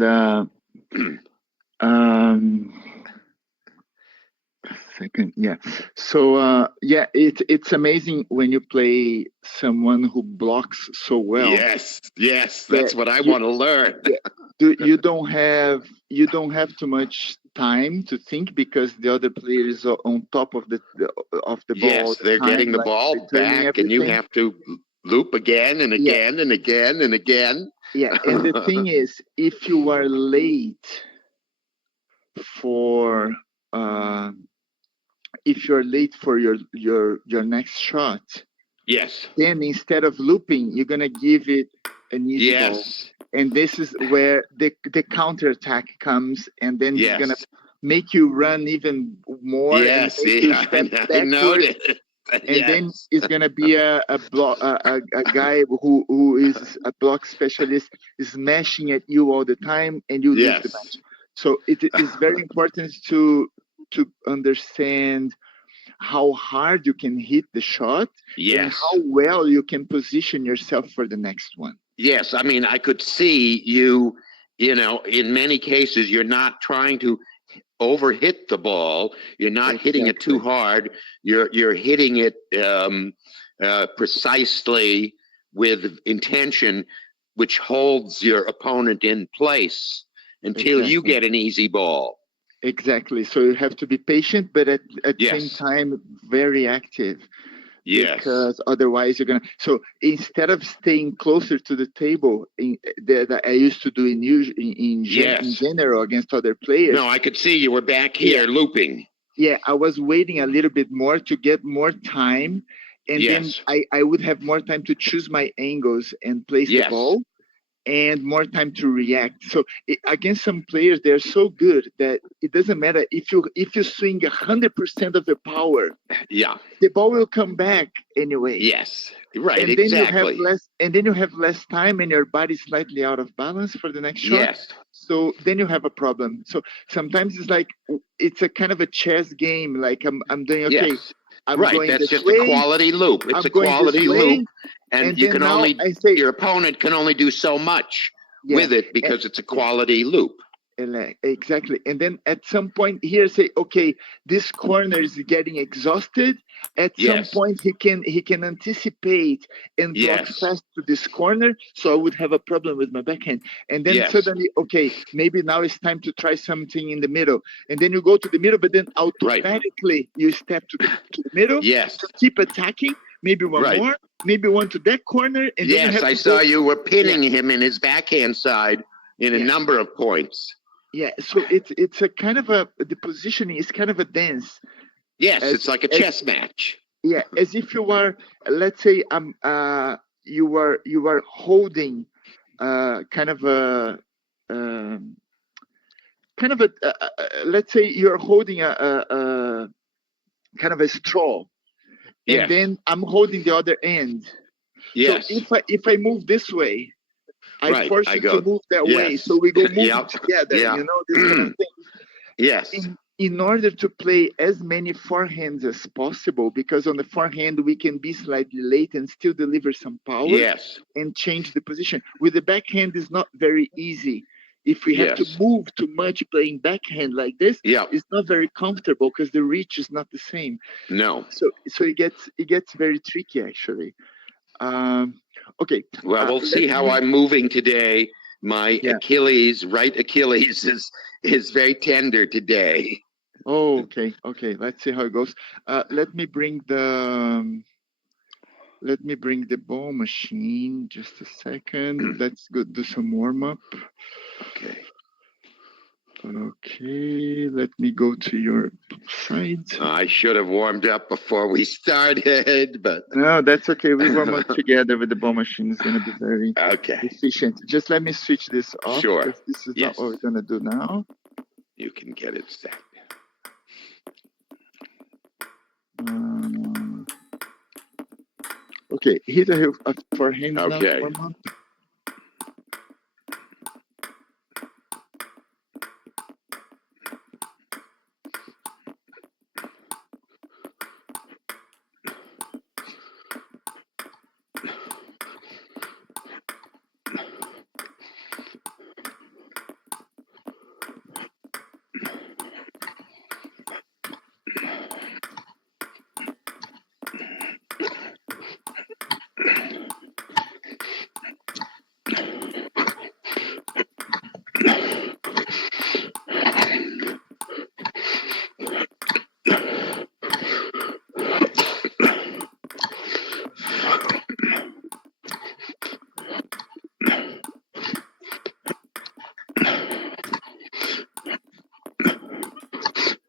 And um, second, yeah. So yeah, it's amazing when you play someone who blocks so well. Yes, yes, that that's what I you, want to learn. yeah, you don't have too much time to think because the other player is on top of the ball all Yes, the they're time, getting the like ball returning back, and you everything. have to loop again and Yeah, again and again and again. yeah. And the thing is, if you are late for uh, if you're late for your next shot, Yes, then instead of looping, you're gonna give it an easy ball. yes, And this is where the counter attack comes, and then he's gonna yes, make you run even more and yes. make you Yeah, step I backward. noticed. And then Yes. it's gonna be a guy who is a block specialist, is smashing at you all the time, and you lose the match. Yes. So it is very important to understand how hard you can hit the shot and how Yes. well you can position yourself for the next one. Yes. I mean, I could see you, in many cases, you're not trying to overhit the ball. You're not hitting it too Exactly. hard. You're hitting it precisely with intention, which holds your opponent in place until you Exactly. get an easy ball. Exactly. So you have to be patient, but at the same Yes. time, very active, Yes. because otherwise you're gonna. So instead of staying closer to the table, that I used to do in Yes. general against other players, No, I could see you were back yeah, here looping. yeah, I was waiting a little bit more to get more time, and then Yes. I would have more time to choose my angles and place the Yes. ball, and more time to react. So against some players, they're so good that it doesn't matter if you swing 100% of the power, Yeah. the ball will come back anyway. Yes. Right. And then Exactly. you have less time, and your body's slightly out of balance for the next shot. Yes. So then you have a problem. So sometimes it's like it's a kind of a chess game. Like I'm doing okay. Yes. I'm Right. going That's this just a way. quality loop. It's I'm a going this quality loop. way, And and you then can now only, I say, your opponent can only do so much yeah, with it and, because it's a yeah. quality loop. Exactly. And then at some point here say, okay, this corner is getting exhausted. At some Yes. point he can anticipate and block Yes. fast to this corner. So I would have a problem with my backhand. And then Yes. suddenly, okay, maybe now it's time to try something in the middle. And then you go to the middle, but then Right. automatically you step to the middle Yes. to keep attacking, maybe one Right. more, maybe one to that corner, and then you Yes. have I to saw go. you were Yeah, pinning him in his backhand side in a yeah. number of points. Yeah, so it's a kind of the positioning is kind of a dance, Yes. as It's like a as chess match. yeah, as if you are, let's say, you are holding kind of a um, kind of let's say you're holding a kind of a straw, and Yes. then I'm holding the other end. So Yes. if I move this way, I Right. force I you to go. move that way, so Yes. we go moving Yep. together. Yeah. This kind of thing. Yes. In order to play as many forehands as possible, because on the forehand we can be slightly late and still deliver some power Yes. and change the position. With the backhand, is not very easy. If we have to Yes. move too much playing backhand like this, Yep. it's not very comfortable because the reach is not the same. No. So it gets very tricky actually. Um, okay, Well, we'll let see how me. I'm moving today. My Yeah. right Achilles is very tender today. Oh, okay. Let's see how it goes. Let me bring the ball machine. Just a second. Let's go do some warm up. Okay. Okay, let me go to your side. I should have warmed up before we started, but No, that's okay. We warm up together with the ball machine. It's gonna be very okay. efficient. Just let me switch this off Sure. because this is not Yes. what we're gonna do now. You can get it set. Okay, hit a forehand now. Okay. Warm up.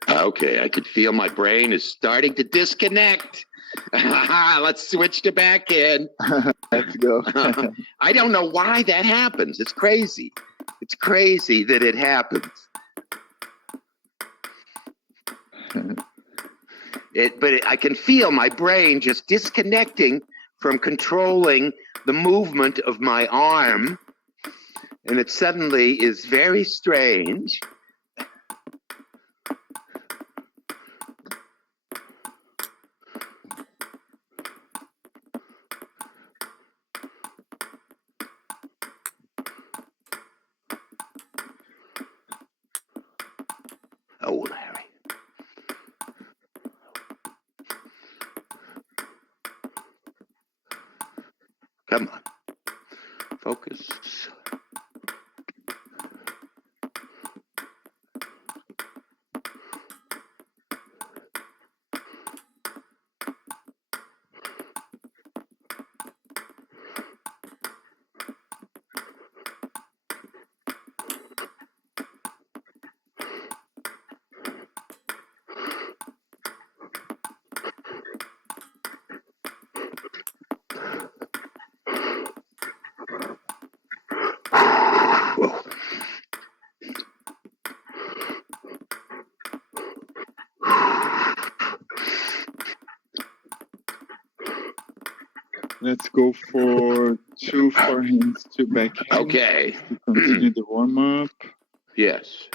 Okay, I could feel my brain is starting to disconnect. Let's switch to back in. Let's go. I don't know why that happens. It's crazy. It's crazy that it happens. But I can feel my brain just disconnecting from controlling the movement of my arm, and it suddenly is very strange. Oh, Larry. Come on. Focus. Whoa. Let's go for 2 forehands, 2 backhands. Okay. To continue the warm-up. Yes.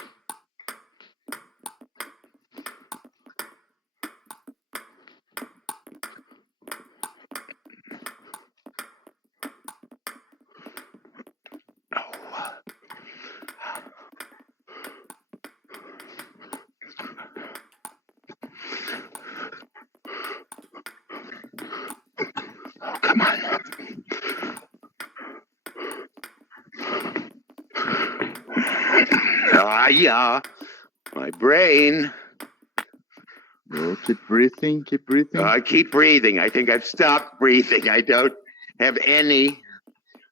Come on. Yeah. My brain. Oh, keep breathing, keep breathing. I keep breathing. I think I've stopped breathing. I don't have any.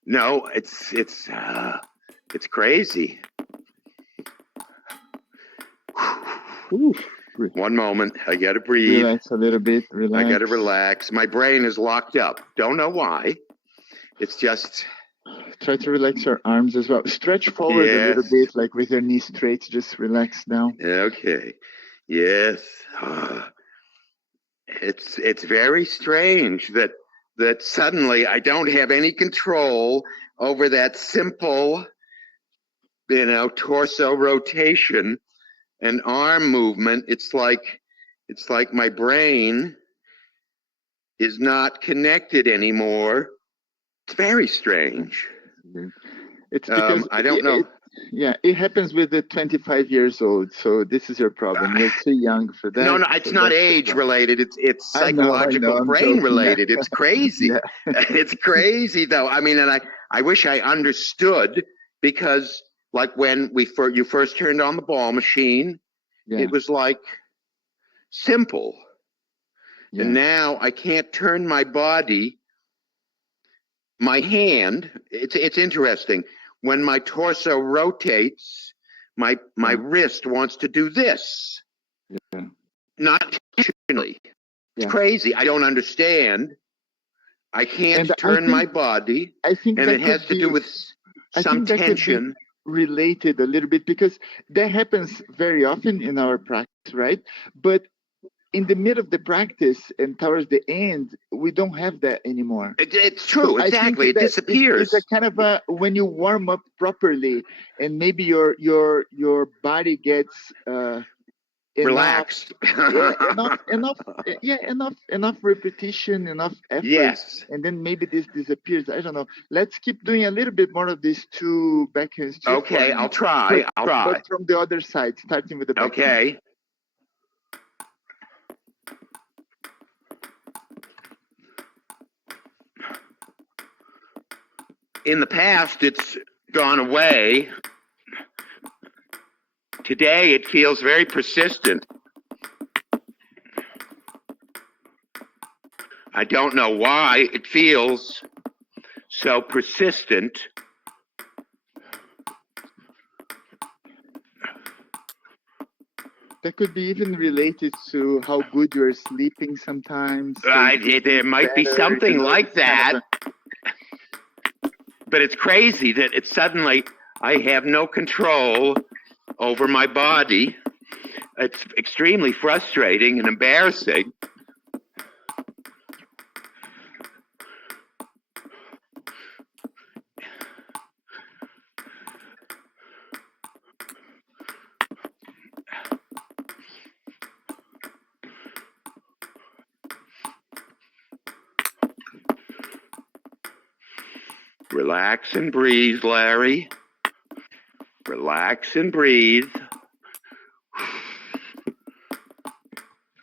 No, it's crazy. Oof. One moment. I gotta breathe. Relax a little bit. Relax. I gotta relax. My brain is locked up. Don't know why. It's just. Try to relax your arms as well. Stretch forward a little bit, like with your knees straight. Just relax down. Okay. Yes. It's very strange that suddenly I don't have any control over that simple, torso rotation and arm movement. It's like my brain is not connected anymore. It's very strange. It's because I don't know. It happens with the 25 years old. So this is your problem. You're too young for that. No, it's not age related. It's psychological, I know, brain related. It's crazy. Yeah. It's crazy though. I mean, and I wish I understood, because like when you first turned on the ball machine, it was like simple. Yeah. And now I can't turn my body, my hand. It's interesting. When my torso rotates, my wrist wants to do this. Yeah. Not intentionally. It's crazy. I don't understand. I can't turn my body. I think and it has to do with some tension. Related a little bit, because that happens very often in our practice, right? But in the middle of the practice and towards the end, we don't have that anymore. It's true, so exactly. It disappears. It's a kind of when you warm up properly, and maybe your body gets relaxed. Enough repetition, enough effort. Yes. And then maybe this disappears. I don't know. Let's keep doing a little bit more of these 2 backhands. Okay, I'll try. But from the other side, starting with the backhand. Okay. In the past, it's gone away. Today, it feels very persistent. I don't know why it feels so persistent. That could be even related to how good you're sleeping sometimes. So There might be something like that. But it's crazy that it's suddenly I have no control over my body. It's extremely frustrating and embarrassing. Relax and breathe, Larry. Relax and breathe.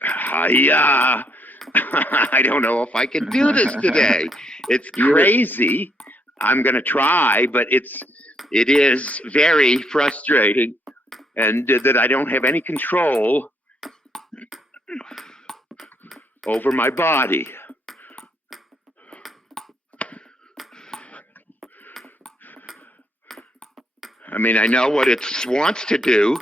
Hiya. I don't know if I can do this today. It's crazy. I'm going to try, but it is very frustrating, and that I don't have any control over my body. I mean, I know what it wants to do.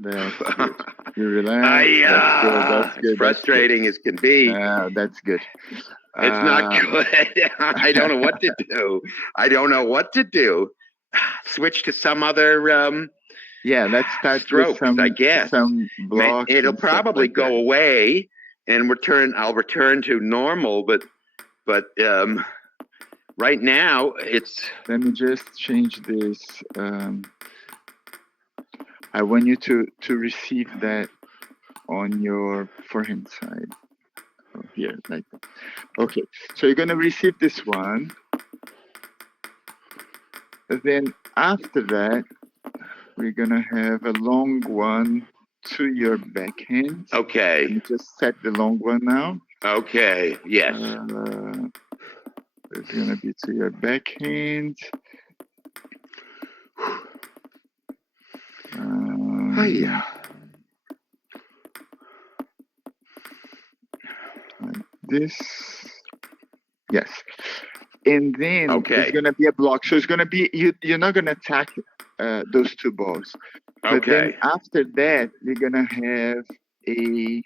That's good. You relax. That's good. It's frustrating as can be. That's good. It's not good. I don't know what to do. I don't know what to do. Switch to some other let's start strokes, with I guess. Some blocks. It'll probably like go away and I'll return to normal, but right now it's. Let me just change this. I want you to receive that on your forehand side. Oh, here, like that. Okay, so you're gonna receive this one. Then after that, we're gonna have a long one to your backhand. Okay. You just set the long one now. Okay. Yes. It's gonna be to your backhand. Like this. Yes. And then it's gonna be a block. So it's gonna be you're not gonna attack those two balls. But then after that, you're gonna have a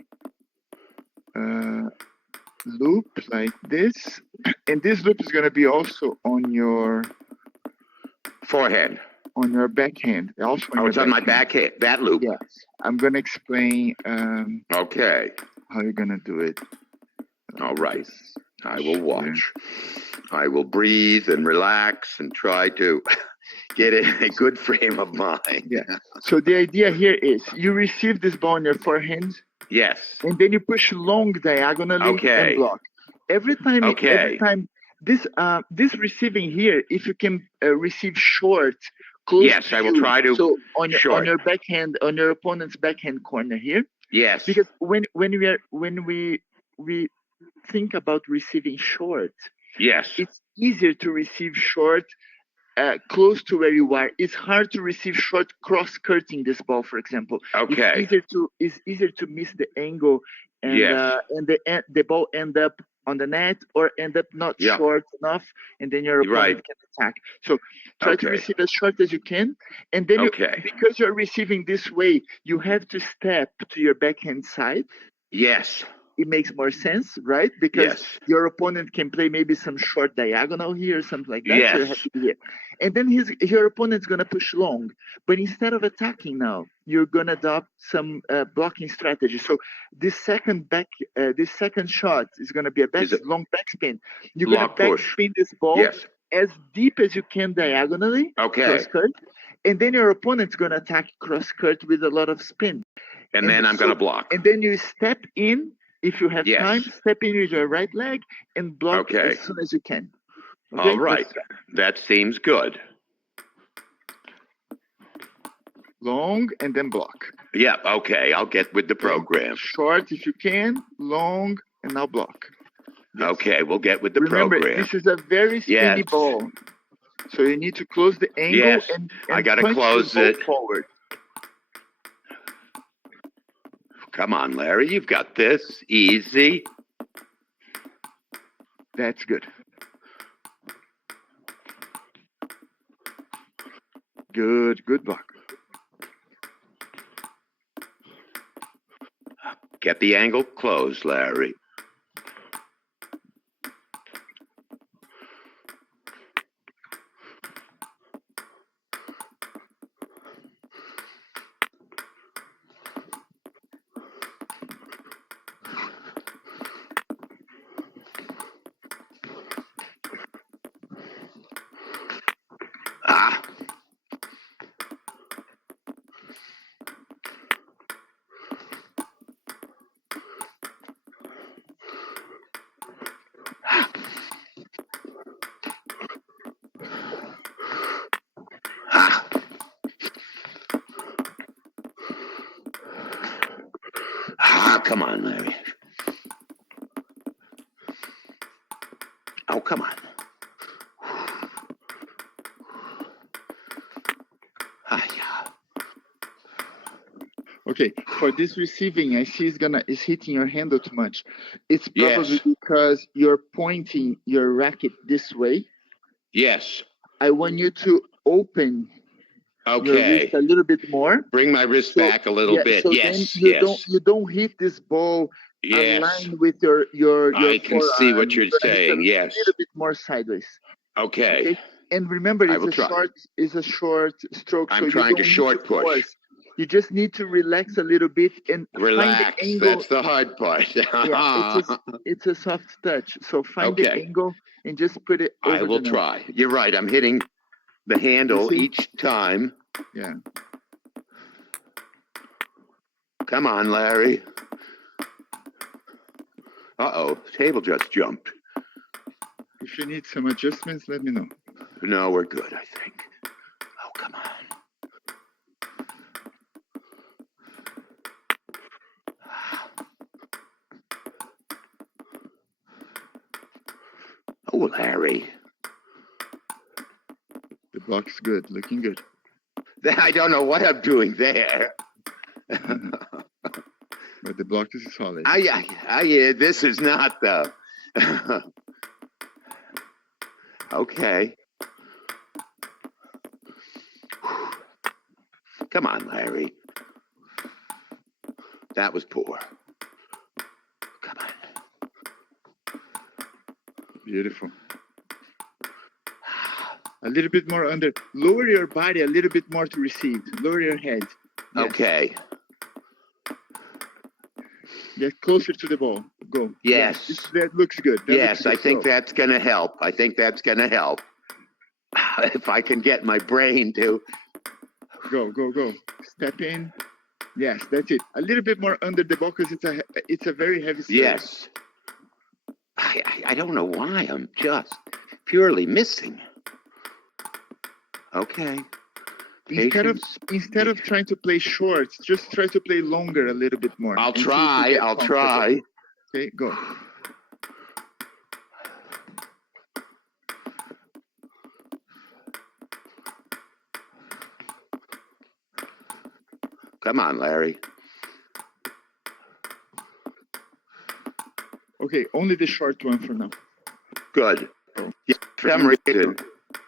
loop like this, and this loop is gonna be also on your forehand. On your backhand. Also on it's on my backhand. That loop. Yes. I'm gonna explain. Okay. How you're gonna do it. All right. I will watch. I will breathe and relax and try to get in a good frame of mind. Yeah. So the idea here is you receive this ball on your forehand. Yes. And then you push long diagonally and block. Every time this receiving here, if you can receive short, close. Yes, I will try to. So on your backhand, on your opponent's backhand corner here. Yes. Because when we think about receiving short, yes, it's easier to receive short close to where you are. It's hard to receive short cross-cutting this ball, for example. Okay. It's easier to miss the angle and the ball end up on the net or end up not short enough, and then your opponent can attack. So try to receive as short as you can, and then because you're receiving this way, you have to step to your backhand side. Yes. It makes more sense, right? Because your opponent can play maybe some short diagonal here or something like that. Yes. So you have to be here. And then your opponent's going to push long. But instead of attacking now, you're going to adopt some blocking strategy. So this second shot is going to be a long backspin. You're going to backspin this ball as deep as you can diagonally. Cross-cut. And then your opponent's going to attack cross-cut with a lot of spin. And then I'm going to block. And then you step in. If you have time, step in with your right leg and block as soon as you can. Okay? All right. That seems good. Long and then block. Yeah, okay. I'll get with the program. Short if you can, long, and now block. Yes. Okay, we'll get with the program. Remember, this is a very spinny ball. So you need to close the angle and I got to close it forward. Come on, Larry. You've got this. Easy. That's good. Good block. Get the angle closed, Larry. Ah. Ah. Ah, come on, Larry. Oh, come on. Ah, yeah. Okay, for this receiving, I see is hitting your handle too much. It's probably Yes. because you're pointing your racket this way. Yes. I want you to open your wrist a little bit more. Bring my wrist back a little bit. So Yes. then you don't hit this ball aligned with your I can forearm. see what you're gonna hit saying. a Yes. little bit more sideways. Okay. And remember, I will try. it's a short stroke. I'm so trying you to don't short need to push. force. You just need to relax a little bit and Relax. find the angle. That's the hard part. Yeah, it's a soft touch. So find the angle and just put it over I will the net. try. You're right. I'm hitting the handle each time. Yeah. Come on, Larry. Uh-oh. Table just jumped. If you need some adjustments, let me know. No, we're good, I think. Oh, come on. Oh, Larry. The block's good, looking good. I don't know what I'm doing there. But the block is solid. This is not the... Okay. Come on, Larry. That was poor. Come on. Beautiful. A little bit more under. Lower your body a little bit more to receive. Lower your head. Yes. Okay. Get closer to the ball. Go. Yes. That looks good. I think that's going to help. If I can get my brain to... Go. Step in. Yes, that's it. A little bit more under the ball because it's a very heavy serve. Yes. I don't know why I'm just purely missing. Okay. Instead of trying to play short, just try to play longer a little bit more. I'll try. Okay, go. Come on, Larry. Okay, only the short one for now. Good. Yeah, for some reason,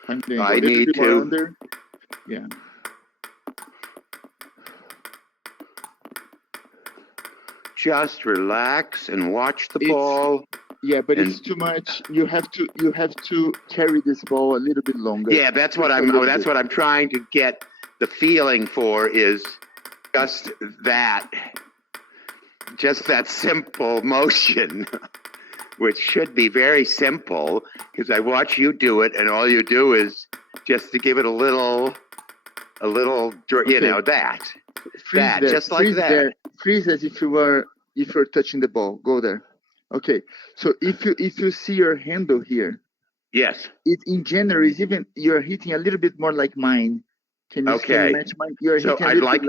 I need to... Under. Yeah. Just relax and watch the ball. Yeah, but it's too much. You have to carry this ball a little bit longer. Yeah, that's what I'm trying to get the feeling for, is just that simple motion, which should be very simple, because I watch you do it, and all you do is just to give it a little, that. Just like that. There. Freeze as if you're touching the ball. Go there. Okay. So if you see your handle here. Yes. It in general is even you're hitting a little bit more like mine. Can you match mine?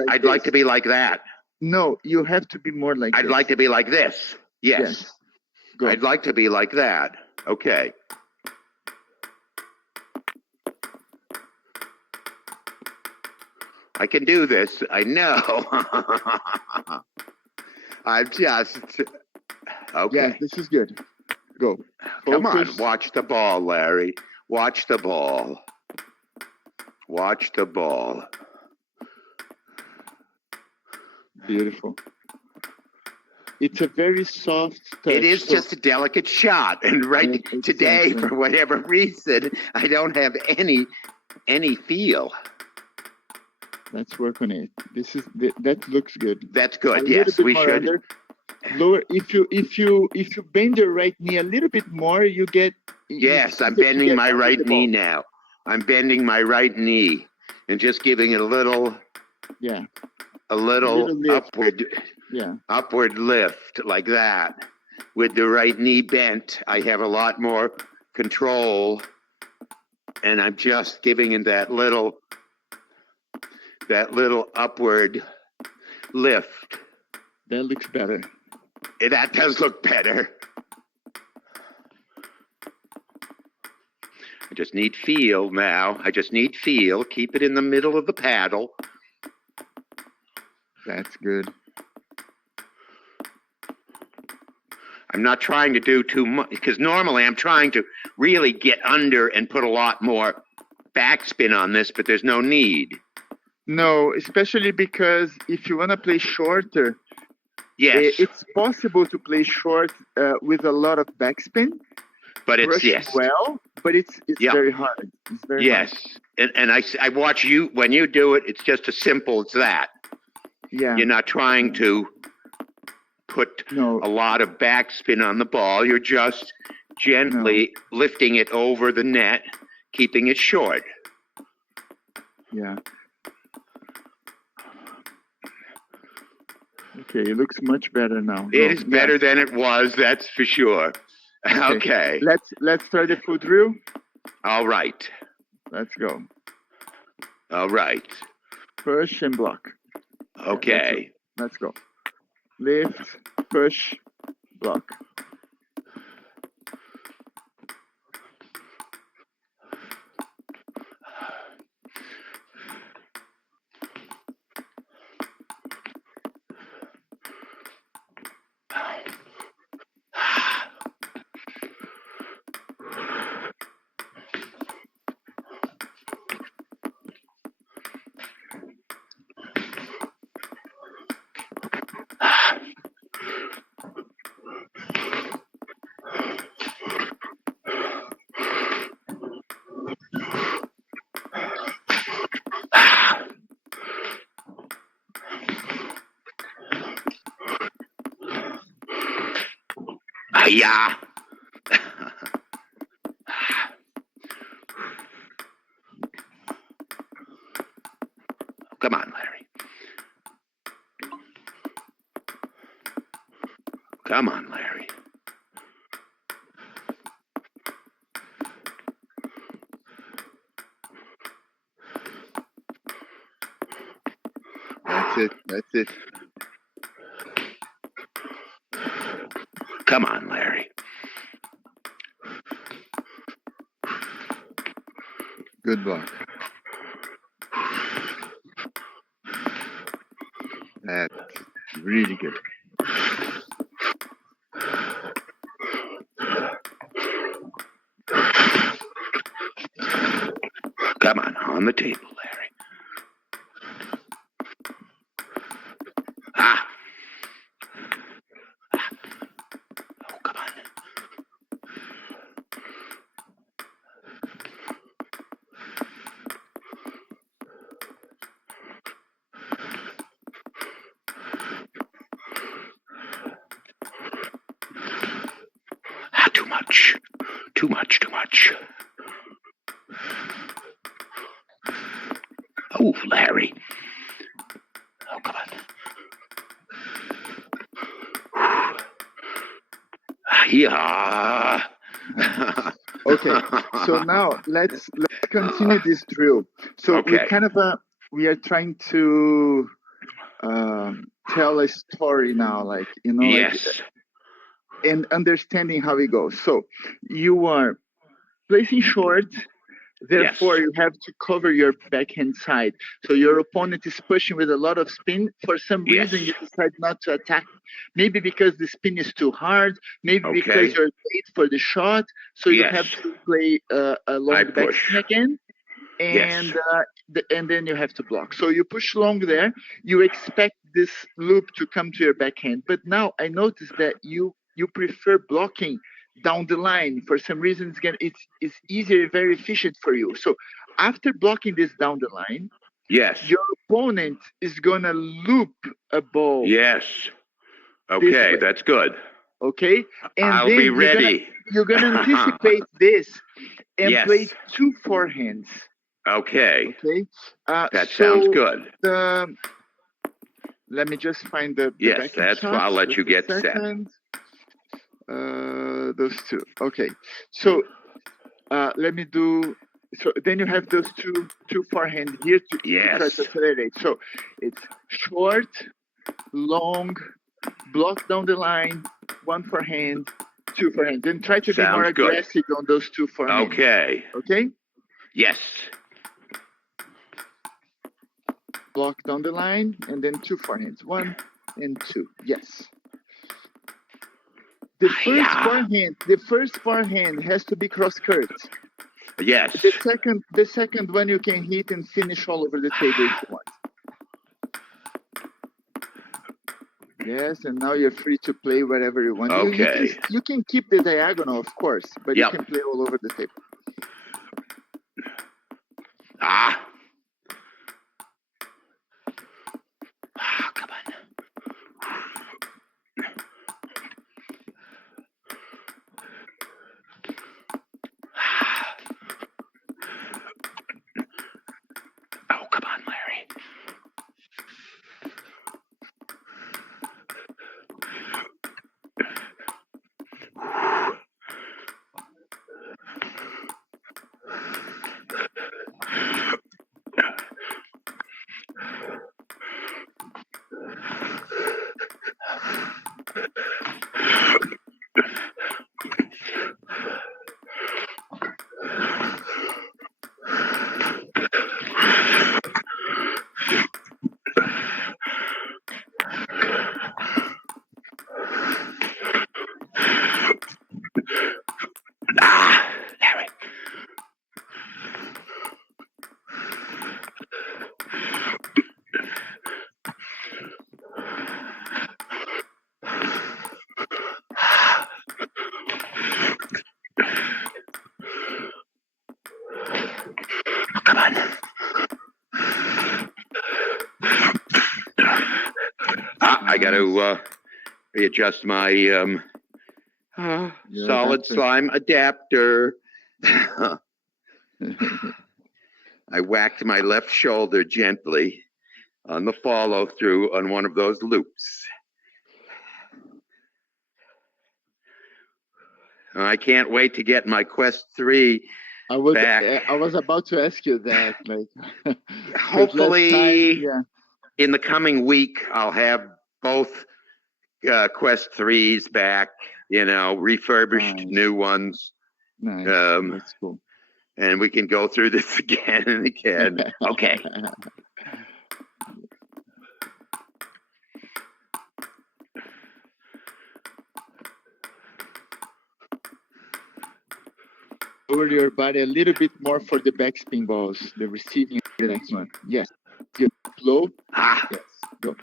I'd like to be like that. No, you have to be more like. I'd like to be like this. Yes. Go. I'd like to be like that. Okay. I can do this. I know. I'm just okay. Yeah, this is good. Go. Come on, Focus. watch the ball, Larry. Watch the ball. Watch the ball. Beautiful. It's a very soft touch. It is just a delicate shot, and today, exactly. for whatever reason, I don't have any feel. Let's work on it. That looks good. That's good. A Yes, we should. Under. Lower. If you bend your right knee a little bit more, you get. Yes, I'm bending my right knee now. I'm bending my right knee and just giving it a little. Yeah. A little upward. Yeah. Upward lift like that. With the right knee bent, I have a lot more control, and I'm just giving it that little upward lift. That looks better. That does look better. I just need feel now. I just need feel. Keep it in the middle of the paddle. That's good. I'm not trying to do too much, because normally I'm trying to really get under and put a lot more backspin on this, but there's no need. No, especially because if you want to play shorter, yes, it's possible to play short with a lot of backspin. But it's but it's very hard. It's very hard. And I watch you when you do it. It's just as simple as that. Yeah, you're not trying to put a lot of backspin on the ball. You're just gently lifting it over the net, keeping it short. Yeah. Okay, it looks much better now. It is better than it was, that's for sure. Okay. Let's try the full drill. All right. Let's go. All right. Push and block. Okay. Let's go. Lift, push, block. Yeah. Come on, Larry. Come on, Larry. That's it. That's it. Come on, Larry. Good block. That's really good. Come on the table, Larry. Ah. Oh, come on. Too much. Too much, too much. Oh, Larry. Oh, come on. Yeah. Okay, so now let's continue this drill. So we kind of we are trying to tell a story now, like Yes. like, and understanding how it goes. So you are placing short, Therefore, you have to cover your backhand side. So your opponent is pushing with a lot of spin. For some reason, you decide not to attack. Maybe because the spin is too hard. Maybe because you're late for the shot. So you have to play a long backspin again. And then you have to block. So you push long there. You expect this loop to come to your backhand. But now I noticed that you prefer blocking down the line. For some reason, it's easier, very efficient for you. So after blocking this down the line, your opponent is gonna loop a ball. Yes. Okay, that's good. Okay, and I'll then be ready. You're gonna anticipate this and play two forehands. Okay. Okay. That sounds good. Let me just find the yes, that's why I'll let you get set. Those two. Okay. So let me do. So then you have those two forehand here to try to accelerate. So it's short, long, block down the line, one forehand, two forehand. Then try to be more aggressive on those two forehands. Okay. Okay. Yes. Block down the line and then two forehands, one and two. Yes. The first forehand has to be cross court. Yes. The second one you can hit and finish all over the table if you want. Yes, and now you're free to play wherever you want. Okay. You can keep the diagonal, of course, but you can play all over the table. Come on. Oh, come on, Larry. Larry. Come on. I got to readjust my solid slime adapter. I whacked my left shoulder gently on the follow through on one of those loops. I can't wait to get my Quest 3 back. I was about to ask you that. Like, hopefully, in the coming week, I'll have both Quest 3s back, refurbished new ones. Nice. That's cool. And we can go through this again and again. Okay. Lower your body a little bit more for the backspin balls, the receiving, the next one. Yes. Good. Low. Yes. Go.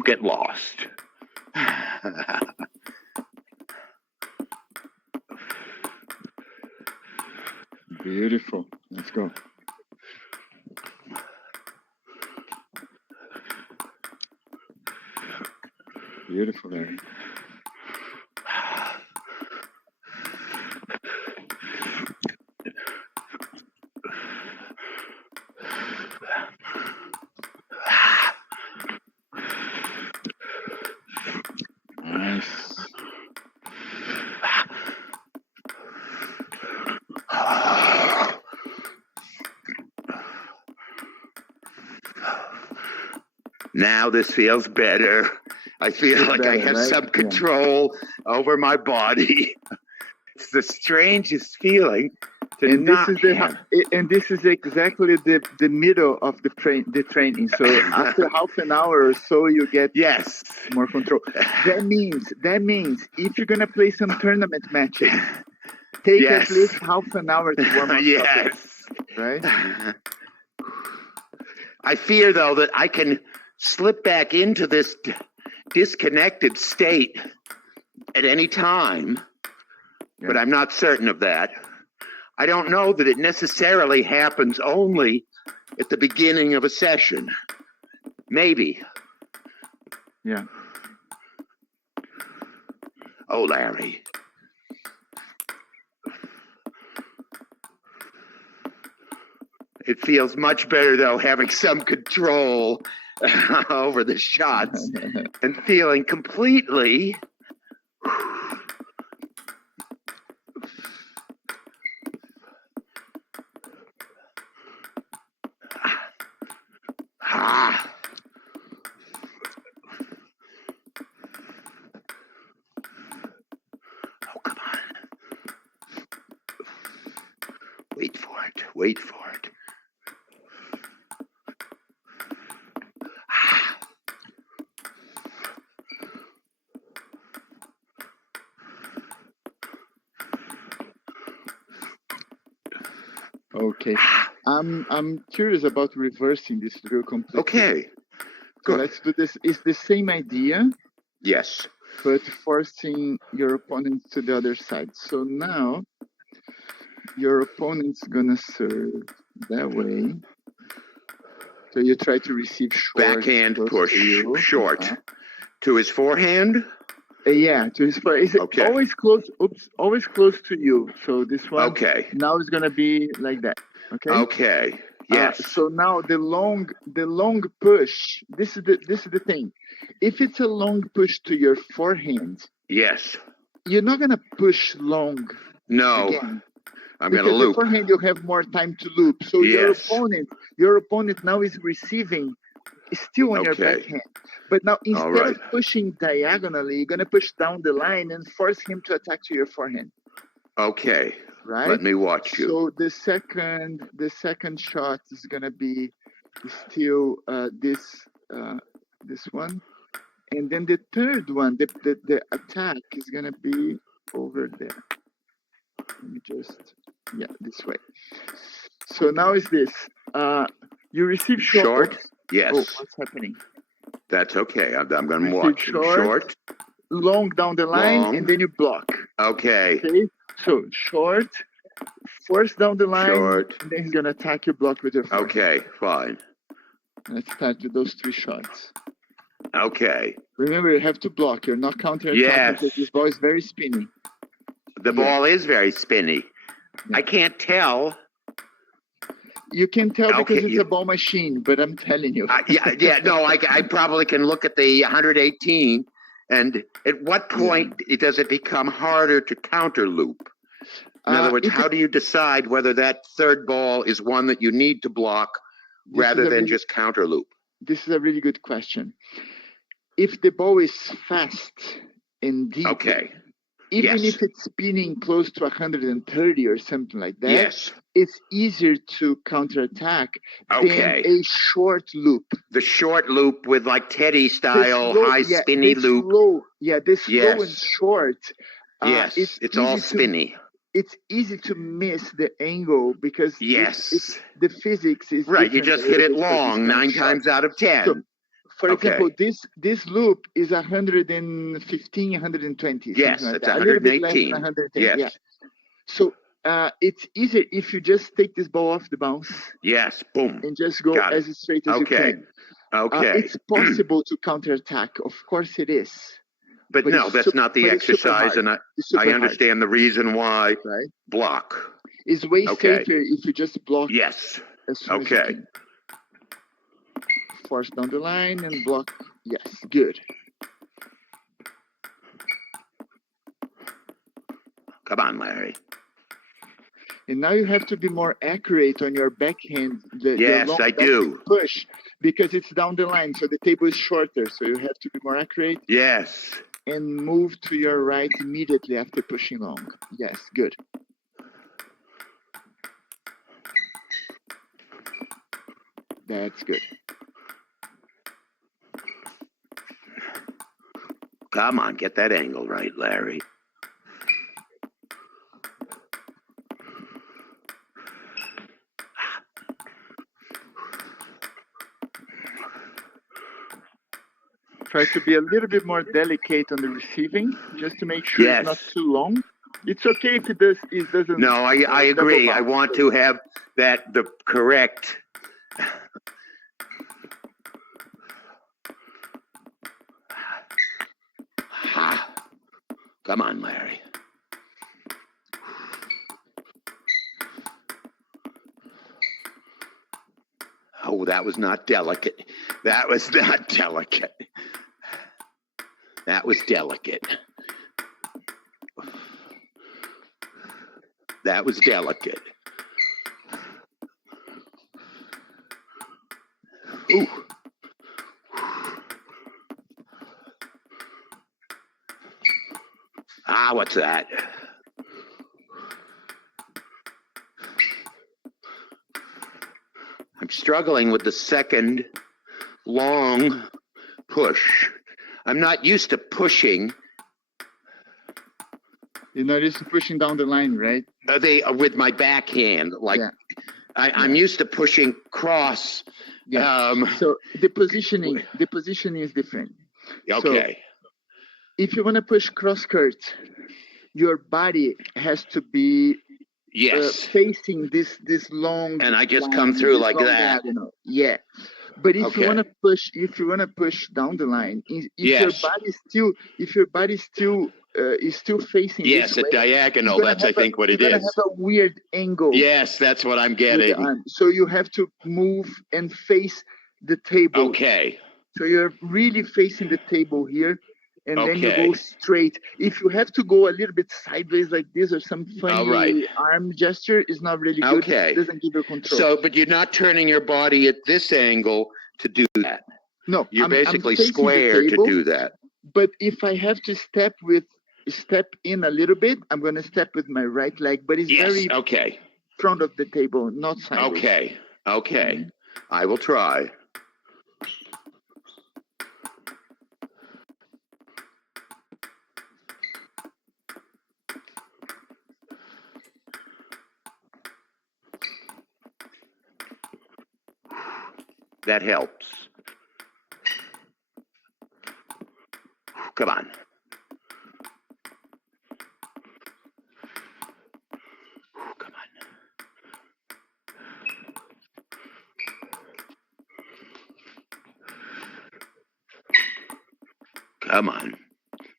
don't get lost. Beautiful. Let's go. Beautiful, Larry. Nice. Now this feels better. I feel like I have some control over my body. It's the strangest feeling to not have. And this is exactly the middle of the training. So after half an hour or so, you get more control. That means if you're gonna play some tournament matches, take at least half an hour to warm up. Yes. Right. I fear though that I can slip back into this disconnected state at any time, but I'm not certain of that. I don't know that it necessarily happens only at the beginning of a session. Maybe. Yeah. Oh, Larry. It feels much better, though, having some control over the shots and feeling completely Oh, come on. Wait for it. Wait for it. Okay. I'm curious about reversing this drill completely. Okay. So let's do this. It's the same idea. Yes. But forcing your opponent to the other side. So now your opponent's gonna serve that way. So you try to receive short. Backhand push short to his forehand. Yeah, to his forehand. It's always close. Oops, always close to you. So this one. Okay. Now it's gonna be like that. Okay. Okay. Yes. So now the long push. This is the thing. If it's a long push to your forehand. Yes. You're not gonna push long. No. Again, I'm gonna loop. Because forehand you have more time to loop. So your opponent now is receiving still on your backhand. But now instead of pushing diagonally, you're gonna push down the line and force him to attack to your forehand. Okay. Right. Let me watch you. So the second shot is gonna be still this one. And then the third one, the attack is gonna be over there. Let me just, this way. So now is this. You receive short. Yes. Oh, what's happening? That's okay. I'm gonna watch short. Long down the line, and then you block. Okay. So short, force down the line, and then he's gonna attack your block with your forehand. Okay, fine. Let's start with those 3 shots. Okay. Remember, you have to block. You're not counter-attacking because this ball is very spinny. The ball is very spinny. Yeah. I can't tell. You can tell because it's a ball machine, but I'm telling you. No, I probably can look at the 118, and at what point does it become harder to counter loop? In other words, how do you decide whether that third ball is one that you need to block rather than just counter loop? This is a really good question. If the ball is fast and deep, even if it's spinning close to 130 or something like that, it's easier to counterattack than a short loop. The short loop with like Teddy style, high spinny loop. The slow and short. It's all spinny. It's easy to miss the angle because the physics is right. You just hit it long 9 times out of 10. So For example, this loop is 115, 120, Yes, something like it's that. A little bit less than 118. 110. Yes. Yeah. So it's easier if you just take this ball off the bounce. Yes. Boom. And just go Got it. as straight as you can. Okay. It's possible to counterattack. Of course it is. But no, that's not the exercise, and I understand the reason why. Right? Block. It's way safer if you just block. Yes. As soon as you can. Force down the line and block. Yes, good. Come on, Larry. And now you have to be more accurate on your backhand. Yes, long I do. Push, because it's down the line, so the table is shorter. So you have to be more accurate. Yes. And move to your right immediately after pushing long. Yes, good. That's good. Come on, get that angle right, Larry. Try to be a little bit more delicate on the receiving, just to make sure it's not too long. It's okay if it doesn't. No, I agree. I want to have the correct. Come on, Larry. Oh, that was not delicate. That was not delicate. That was delicate. That was delicate. Ooh. What's that? I'm struggling with the second long push. I'm not used to pushing. You're not used to pushing down the line, right? With my backhand, like I'm used to pushing cross. Yeah. So the positioning is different. Okay. So if you want to push cross curts, your body has to be facing this long. And I just line, come through like that. Diagonal. Yeah. But if you want to push down the line, if your body still is still facing this way, diagonal. That's I think what it is. You're gonna have a weird angle. Yes, that's what I'm getting. So you have to move and face the table. Okay. So you're really facing the table here, and then you go straight. If you have to go a little bit sideways like this or some funny arm gesture, is not really good. Okay. It doesn't give you control. So, but you're not turning your body at this angle to do that. No, you're basically square to do that. But if I have to step in a little bit, I'm going to step with my right leg, but it's very front of the table, not sideways. Okay. I will try. That helps. Come on. Come on. Come on.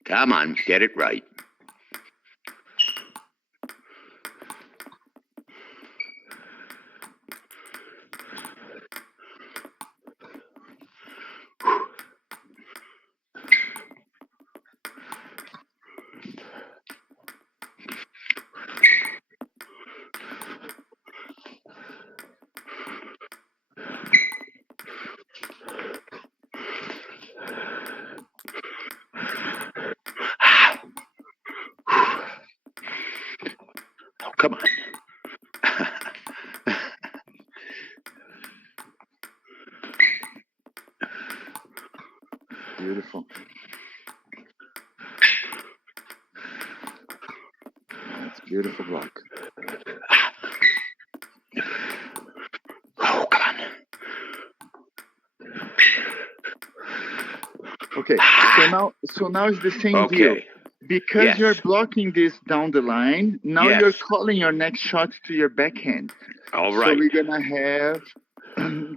Come on. Get it right. Come on. Beautiful. That's beautiful block. Oh, come on. Okay, so now it's the same deal. Okay. Because Yes. you're blocking this down the line, now Yes. you're calling your next shot to your backhand. All So right. we're gonna have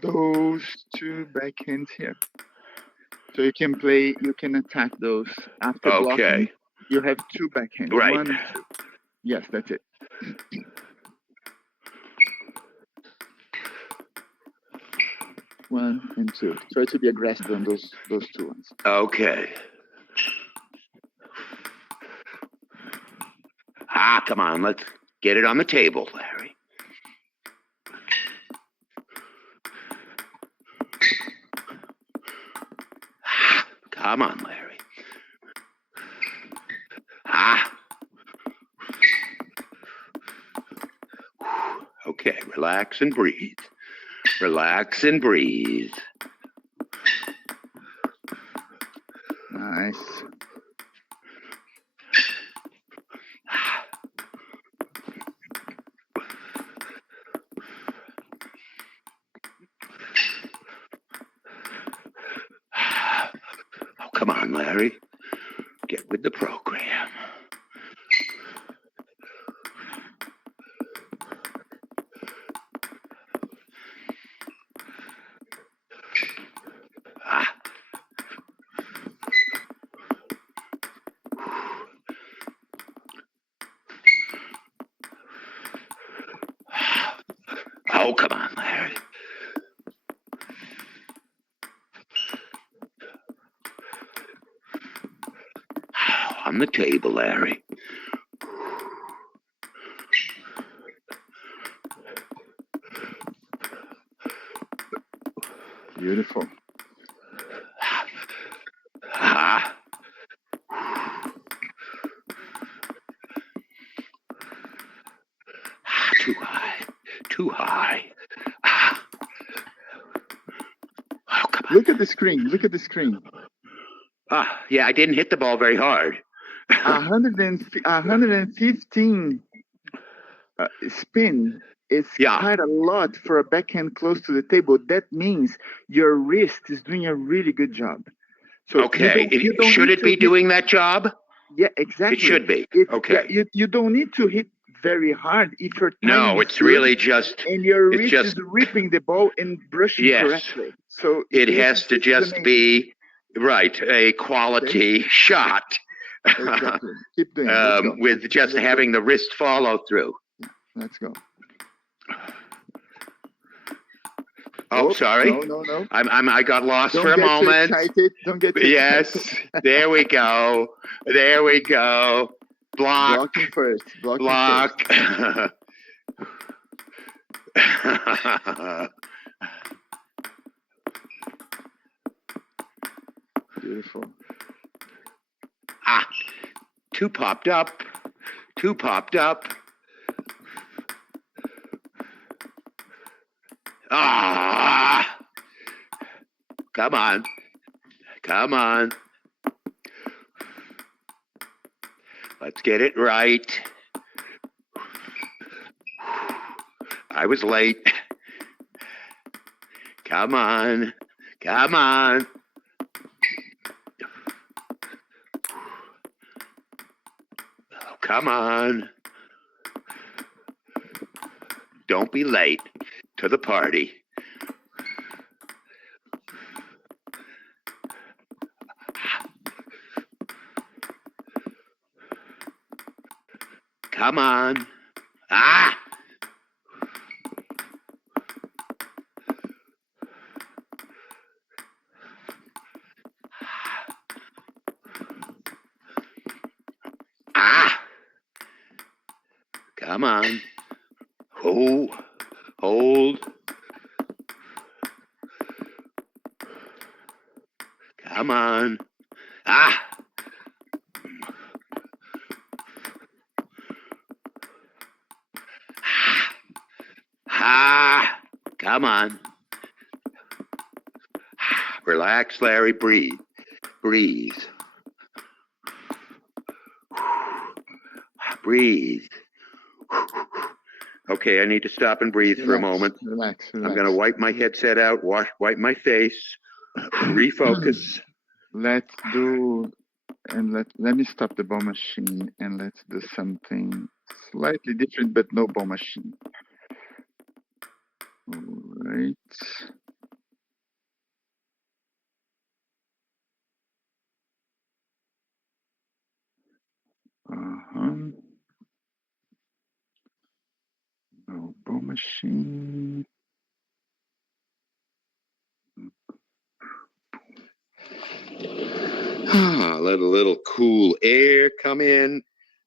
those two backhands here. So you can play, you can attack those after blocking. Okay. You have two backhands, Right. 1 and 2. Yes, that's it. One and two. Try to be aggressive on those two ones. Okay. Come on, let's get it on the table, Larry. Come on, Larry. Okay, relax and breathe. Relax and breathe. Nice. Oh, come on, Larry. Get with the program. Oh, come on, Larry. On the table, Larry. Beautiful. Too high. Too high. Oh, come on. Look at the screen. Look at the screen. Yeah, I didn't hit the ball very hard. 115 spin is quite a lot for a backhand close to the table. That means your wrist is doing a really good job. So okay. you don't should it be doing that job? Yeah, exactly. It should be. Okay. Yeah, you don't need to hit very hard if your timing it's really just... And your wrist is ripping the ball and brushing correctly. So it has to just be, a quality shot. Exactly. Keep doing it. With just having the wrist follow through. Let's go. Oh, sorry. No. I got lost for a moment. Don't get too excited. There we go. There we go. Block. Blocking first. Block. Beautiful. Two popped up. Two popped up. Come on. Come on. Let's get it right. I was late. Come on. Come on. Oh, come on. Don't be late to the party. Come on. Come on. Hold. Come on. Come on. Relax, Larry. Breathe. Breathe. Breathe. Okay, I need to stop and breathe for a moment. Relax. I'm going to wipe my headset out, wipe my face, refocus. let's do, and let me stop the ball machine and let's do something slightly different, but no ball machine. All right. No ball machine. Let a little cool air come in.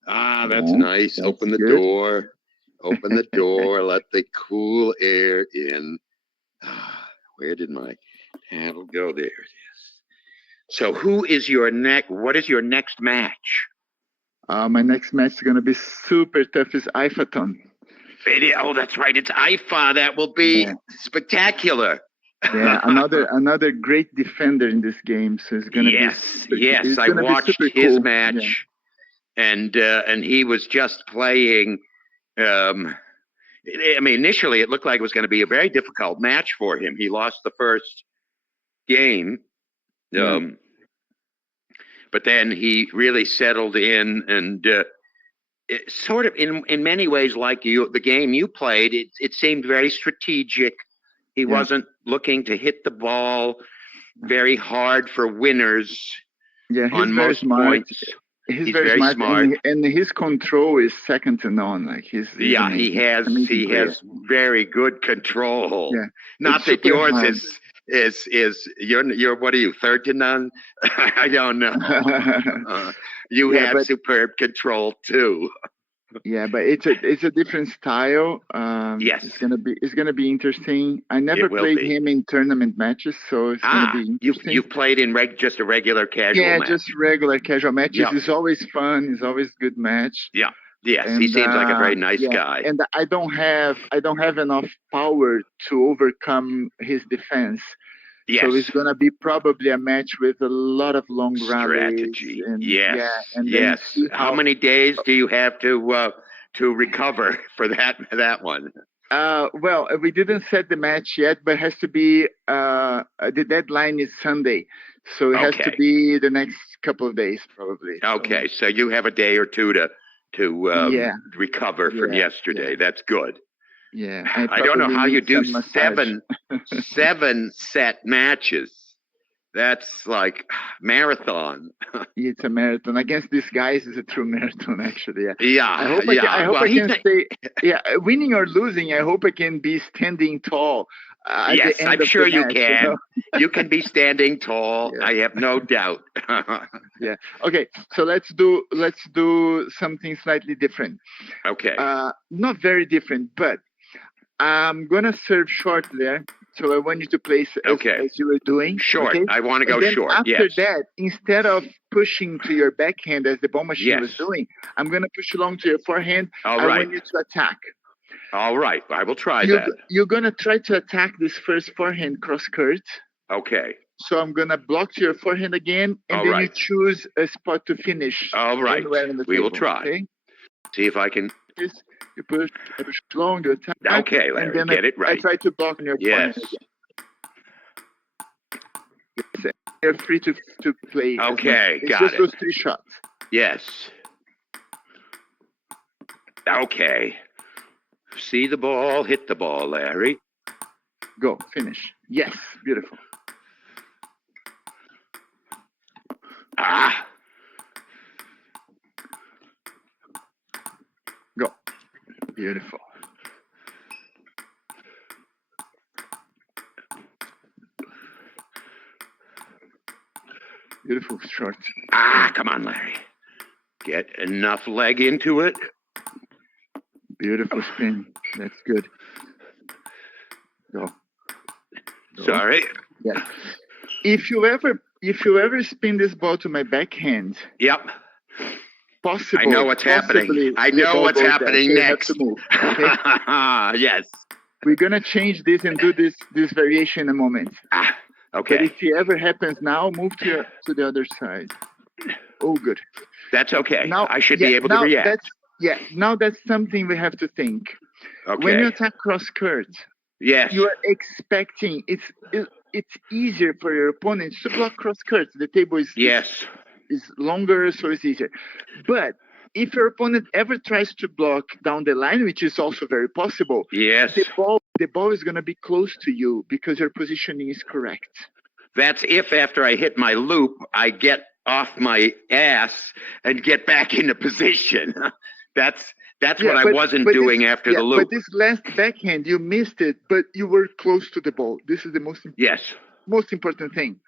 That's nice. That's Open the good. door. Open the door. Let the cool air in. Where did my handle go? There it is. So what is your next match? My next match is gonna be super tough. Is IFAthon. Oh, that's right. It's IFA. That will be spectacular. Yeah, another great defender in this game. So it's gonna be yes. I watched his match, and he was just playing. I mean, initially it looked like it was going to be a very difficult match for him. He lost the first game, but then he really settled in, and it sort of in many ways like the game you played. It seemed very strategic. He wasn't looking to hit the ball very hard for winners. Yeah, on most points. He's very smart. And his control is second to none. Like he has very good control. Yeah, not that yours is you're what are you, third to none? I don't know. You have superb control too. Yeah, but it's a different style. Yes, it's gonna be interesting. I never played him in tournament matches, so it's gonna be interesting. You played in just a regular casual match. Yeah, just regular casual matches. Yeah. It's always fun. It's always a good match. Yeah. Yes, and, he seems like a very nice guy. And I don't have enough power to overcome his defense. Yes. So it's gonna be probably a match with a lot of long strategy. Rallies. Yes. How many days do you have to recover for that one? Well, we didn't set the match yet, but it has to be the deadline is Sunday, so it has to be the next couple of days probably. Okay, so you have a day or two to recover from yesterday. That's good. Yeah, I don't know how you do seven set matches. That's like marathon. It's a marathon. Against these guys, it's a true marathon, actually. Yeah. I hope I can stay. Yeah, winning or losing, I hope I can be standing tall. Yes, I'm sure you can. You know? You can be standing tall. Yeah. I have no doubt. Yeah. Okay. So let's do something slightly different. Okay. Not very different, but I'm gonna serve short there. So I want you to place as you were doing. Short. Okay? I want to go short. After that, instead of pushing to your backhand as the ball machine was doing, I'm going to push along to your forehand. All right. I want you to attack. All right. I will try that. You're going to try to attack this first forehand cross court. Okay. So I'm going to block to your forehand again, and then you choose a spot to finish. All right. We will try. Okay? See if I can... You push along to attack. Okay, Larry, and then get it right. I try to block on your forehand again. You're free to play. Okay, got it. Just those 3 shots. Yes. Okay. See the ball, hit the ball, Larry. Go, finish. Yes, beautiful. Go. Beautiful. Beautiful short. Come on, Larry. Get enough leg into it. Beautiful spin. That's good. Go. Sorry. Yeah. If you ever spin this ball to my backhand. Yep. Possible. I know what's happening. I know what's happening next. Move, okay? Yes. We're gonna change this and do this variation in a moment. Okay. But if it ever happens now, move to the other side. Oh, good. That's okay. Now I should be able to react. Now that's something we have to think. Okay. When you attack cross court, yes, you are expecting it's easier for your opponents to block cross courts. The table is longer, so it's easier. But if your opponent ever tries to block down the line, which is also very possible, the ball is going to be close to you because your positioning is correct. That's if after I hit my loop, I get off my ass and get back into position. That's what I wasn't doing after the loop. But this last backhand, you missed it, but you were close to the ball. This is the most important thing.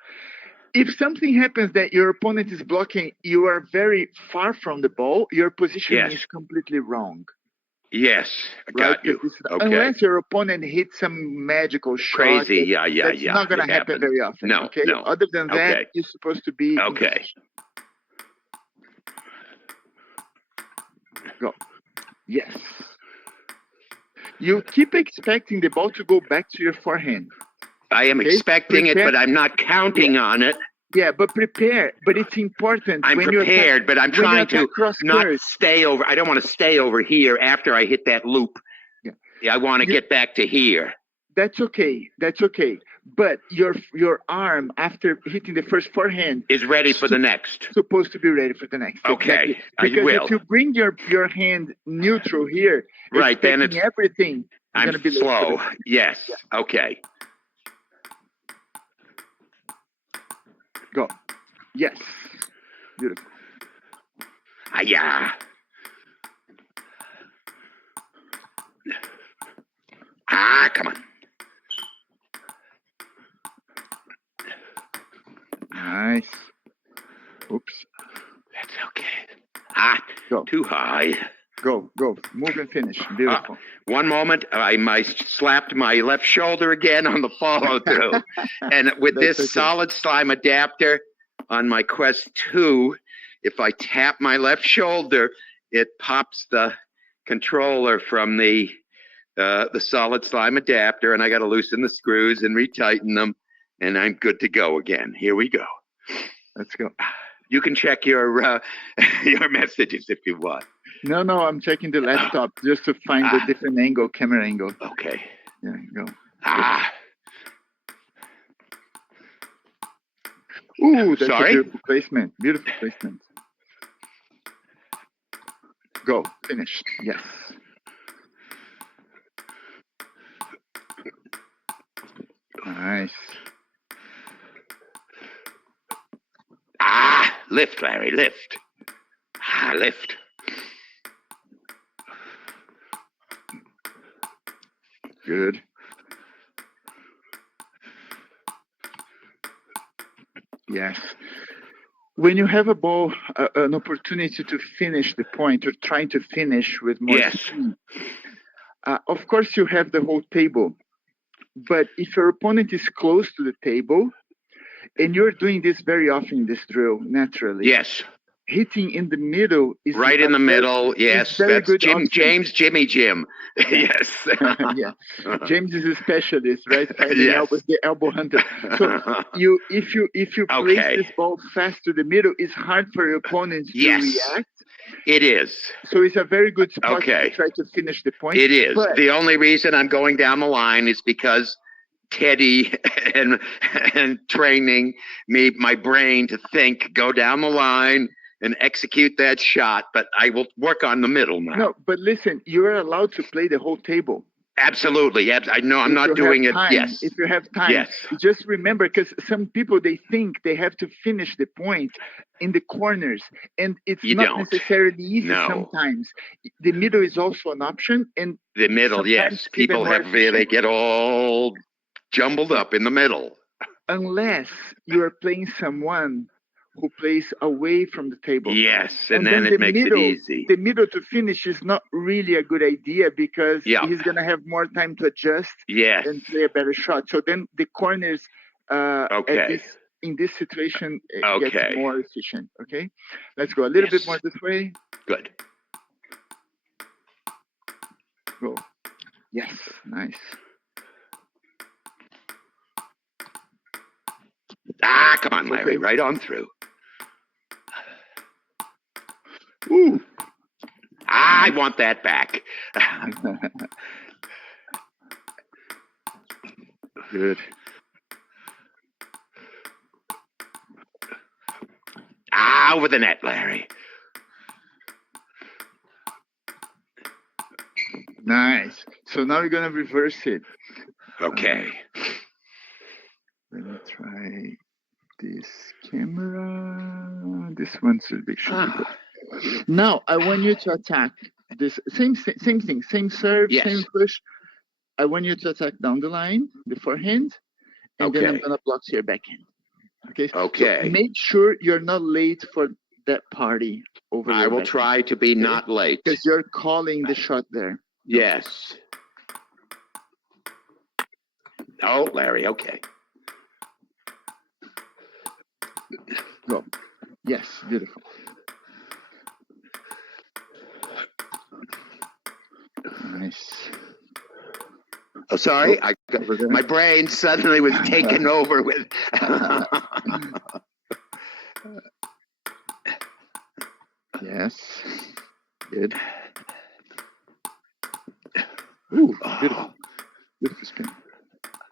If something happens that your opponent is blocking, you are very far from the ball, your positioning is completely wrong. Yes, got you. Okay. Unless your opponent hits some magical shot. Crazy, that's not going to happen very often. No, okay? no. Other than that, you're supposed to be in position. Go. Yes. You keep expecting the ball to go back to your forehand. I am expecting it, but I'm not counting on it. Yeah, but prepare. But it's important. I'm prepared, but I'm trying to not stay over. I don't want to stay over here after I hit that loop. Yeah, I want to get back to here. That's okay. That's okay. But your arm, after hitting the first forehand, is ready for the next. Supposed to be ready for the next. Okay, exactly. Because if you bring your hand neutral here, then it's everything. I'm gonna be slow. Yes. Yeah. Okay. Go. Yes. Beautiful. Yeah. Come on. Nice. Oops. That's okay. Go. Too high. Go. Move and finish. Beautiful. One moment, I slapped my left shoulder again on the follow through. And with this solid slime adapter on my Quest 2, if I tap my left shoulder, it pops the controller from the solid slime adapter, and I got to loosen the screws and retighten them, and I'm good to go again. Here we go. Let's go. You can check your messages if you want. No, I'm checking the laptop just to find the different camera angle. Okay. Yeah, go. Ooh, that's a beautiful placement. Beautiful placement. Go. Finish. Yes. Nice. Lift, Larry, lift. Lift. Good. Yes. When you have a ball, an opportunity to finish the point, or trying to finish with more speed, of course you have the whole table. But if your opponent is close to the table, and you're doing this very often in this drill, naturally. Yes. Hitting in the middle is right in the middle. Yes, that's James Jimmy Jim. Yes. Yeah. James is a specialist, right? Elbows, the elbow hunter. So if you place this ball fast to the middle, it's hard for your opponents to react. It is. So it's a very good spot to try to finish the point. It is. But the only reason I'm going down the line is because Teddy and training me, my brain to think, go down the line and execute that shot, but I will work on the middle now. No, but listen, you're allowed to play the whole table. Absolutely. I know I'm not doing it. Yes. If you have time. Yes. Just remember, because some people, they think they have to finish the point in the corners, and it's not necessarily easy sometimes. The middle is also an option. And the middle, yes. People they get all jumbled up in the middle. Unless you are playing someone who plays away from the table. Yes, and then it makes it easy. The middle to finish is not really a good idea because he's going to have more time to adjust and play a better shot. So then the corners in this situation get more efficient. Okay, let's go a little bit more this way. Good. Go. Yes, nice. Come on, Larry, right on through. Ooh. I want that back. Good. Over the net, Larry. Nice. So now we're gonna reverse it. Okay. Let me try this camera. This one should be good. Now I want you to attack this same thing, same serve, Yes. same push. I want you to attack down the line, the forehand, and then I'm Okay. gonna block to your backhand. Okay. Okay. So make sure you're not late for that party over. I will try to be not late. Because you're calling the shot there. Yes. Oh, Larry. Okay. Go. Yes. Beautiful. Nice. Oh, sorry. My brain suddenly was taken over with. Yes. Good. Ooh, beautiful. Beautiful spin.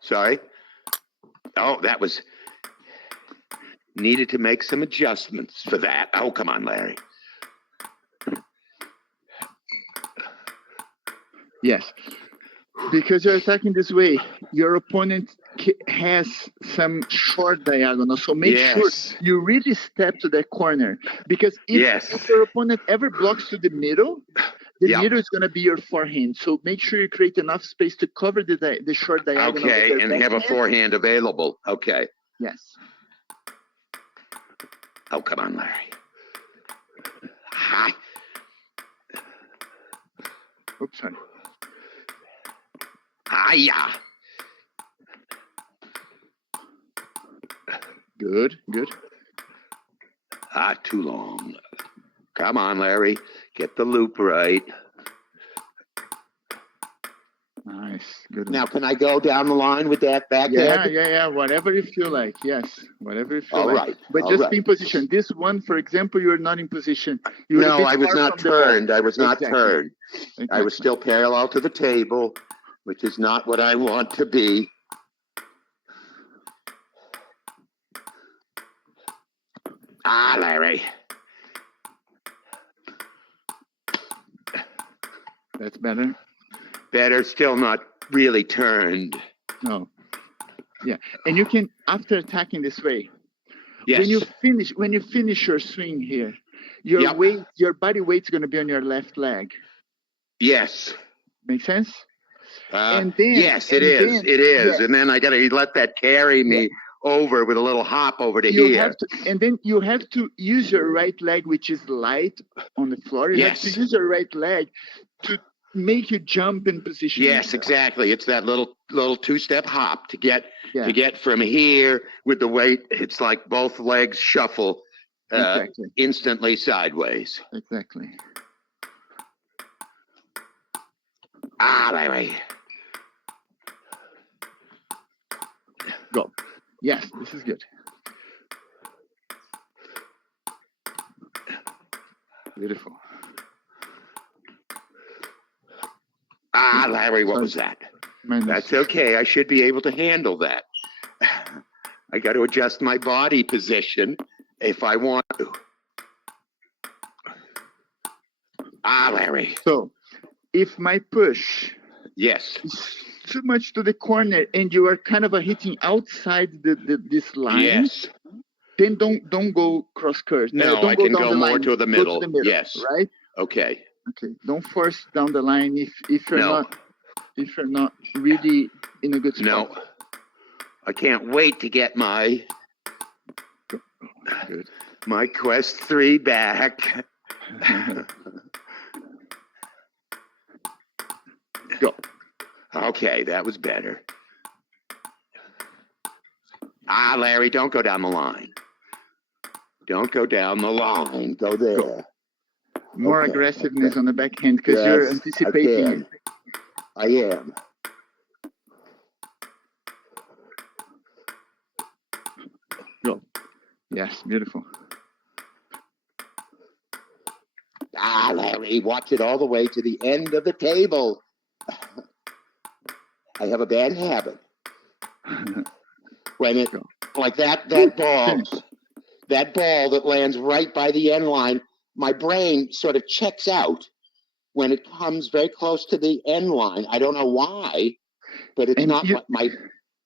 Sorry. Oh, that was. Needed to make some adjustments for that. Oh, come on, Larry. Yes. Because you're attacking this way, your opponent has some short diagonal. So make sure you really step to that corner. Because if your opponent ever blocks to the middle, the middle is going to be your forehand. So make sure you create enough space to cover the short diagonal. Okay, and have a forehand available. Okay. Yes. Oh, come on, Larry. Hi. Oops, sorry. Hiya. Good, good. Too long. Come on, Larry. Get the loop right. Nice. Good. Now, can I go down the line with that backhand? Yeah. Whatever you feel like. Yes. Whatever you feel like. All right. But just be in position. This one, for example, you're not in position. No, I was not turned. I was not turned. Exactly. I was still parallel to the table, which is not what I want to be. Larry. That's better. Better, still not really turned. No. Yeah, and you can, after attacking this way, yes. when you finish your swing here, your weight, your body weight's going to be on your left leg. Yes. Make sense? And then, yes, it is. Yes. And then I got to let that carry me over with a little hop over to here. And then you have to use your right leg, which is light on the floor. You have to use your right leg to make you jump in position. Yes, exactly. It's that little two-step hop to get from here with the weight. It's like both legs shuffle instantly sideways. Exactly. Larry. Go. Yes, this is good. Beautiful. Larry, what was that? That's okay. I should be able to handle that. I got to adjust my body position if I want to. Larry. So, if my push is too much to the corner and you are kind of hitting outside this line, then don't go cross curve. No, I can go more to the middle. Go to the middle. Yes. Right? Okay. Okay. Don't force down the line if you're not really in a good spot. No. I can't wait to get my Quest 3 back. Go. Okay, that was better. Larry, don't go down the line. Don't go down the line. Go there. Go. More aggressiveness on the backhand because you're anticipating it. I am. Go. Yes, beautiful. Larry, watch it all the way to the end of the table. I have a bad habit. When it, like that ball that ball that lands right by the end line, my brain sort of checks out when it comes very close to the end line. I don't know why, but it's not my.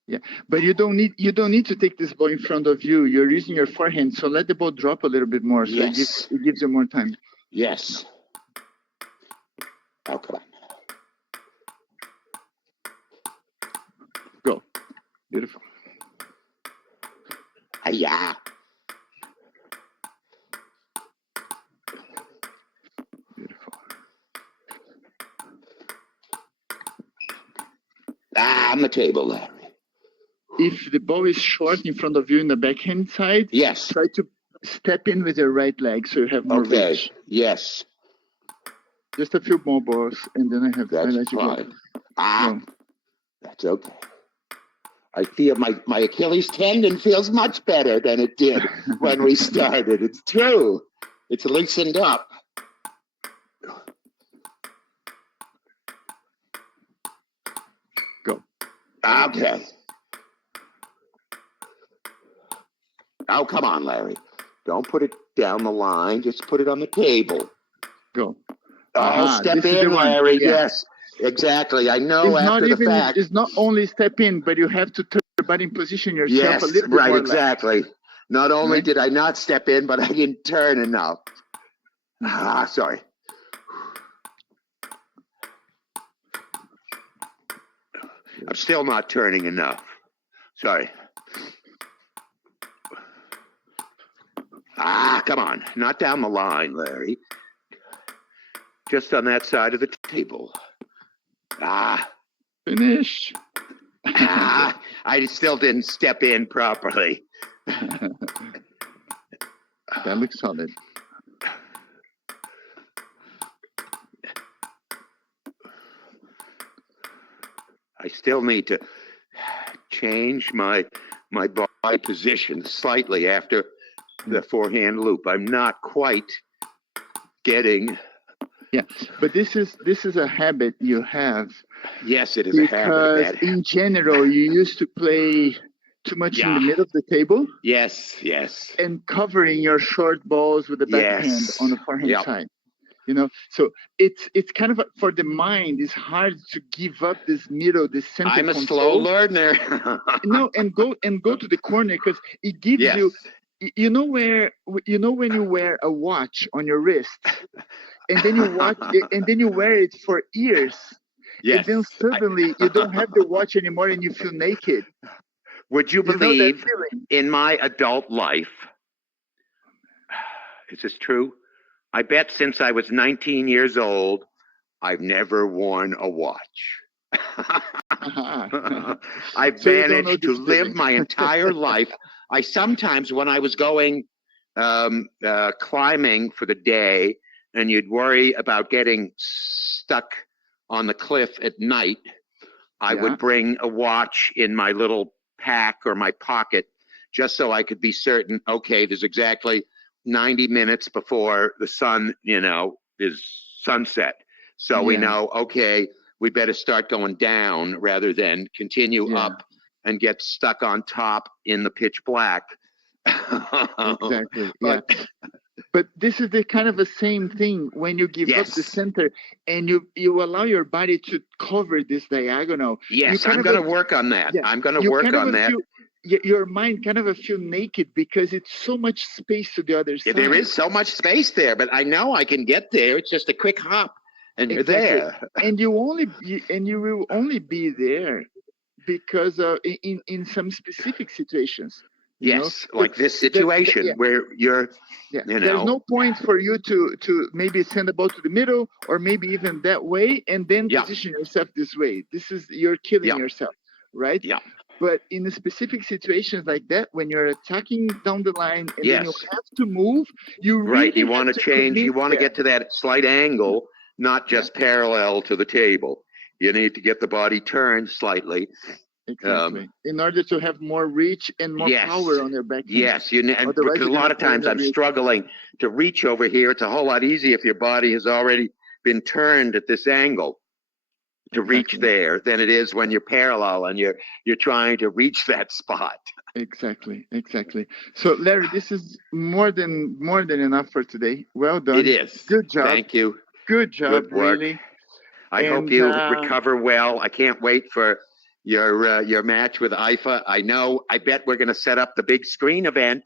Yeah, but you don't need to take this ball in front of you. You're using your forehand, so let the ball drop a little bit more. So Yes. it gives you more time. Yes. Oh, come on. Go. Beautiful. Yeah. Beautiful. On the table, Larry. If the ball is short in front of you in the backhand side, yes, try to step in with your right leg so you have more reach. Yes. Just a few more balls, and then I let you fine. Go. That's okay. I feel my Achilles tendon feels much better than it did when we started. It's true. It's loosened up. Go. Okay. Oh, come on, Larry. Don't put it down the line. Just put it on the table. Go. Step in, Larry. Yeah. Yes, exactly. I know it's after the fact. It's not only step in, but you have to turn your body in position yourself a little bit more. Exactly. Not only did I not step in, but I didn't turn enough. Sorry. I'm still not turning enough. Sorry. Come on. Not down the line, Larry. Just on that side of the table. Finish. I still didn't step in properly. That looks solid. I still need to change my body position slightly after the forehand loop. I'm not quite getting. Yeah, but this is a habit you have. Yes, it is a habit. Because in general, you used to play too much in the middle of the table. Yes. And covering your short balls with the backhand on the forehand side. You know, so it's kind of for the mind. It's hard to give up this middle, this center. I'm a control. slow learner. No, and go to the corner because it gives you. You know when you wear a watch on your wrist, and then you watch it, and then you wear it for years. Yes. And then suddenly you don't have the watch anymore, and you feel naked. Would you believe in my adult life? Is this true? I bet since I was 19 years old, I've never worn a watch. I've managed to live my entire life. I sometimes, when I was going climbing for the day, and you'd worry about getting stuck on the cliff at night, I would bring a watch in my little pack or my pocket just so I could be certain, okay, there's exactly 90 minutes before the sun, is sunset. So we know, okay, we better start going down rather than continue up and get stuck on top in the pitch black. Exactly. But this is the kind of the same thing when you give up the center and you allow your body to cover this diagonal. Yes, I'm going to work on that. I'm going to work on that. Your mind kind of feel naked because it's so much space to the other side. There is so much space there, but I know I can get there. It's just a quick hop, and you're there. And you will only be there because in some specific situations. Yes, like this situation where you're. There's no point for you to maybe send the ball to the middle or maybe even that way and then position yourself this way. You're killing yourself, right? Yeah. But in the specific situations like that, when you're attacking down the line and then you have to move, you really you want to change. You want to get to that slight angle, not just parallel to the table. You need to get the body turned slightly. Exactly. In order to have more reach and more power on your backhand. Yes, because a lot of times I'm struggling to reach over here. It's a whole lot easier if your body has already been turned at this angle to reach there than it is when you're parallel and you're trying to reach that spot. Exactly, exactly. So, Larry, this is more than enough for today. Well It done. is. Good job. Thank you. Good job, Good work. really. I hope And you recover well. I can't wait for your match with IFA. I know. I bet we're going to set up the big screen event.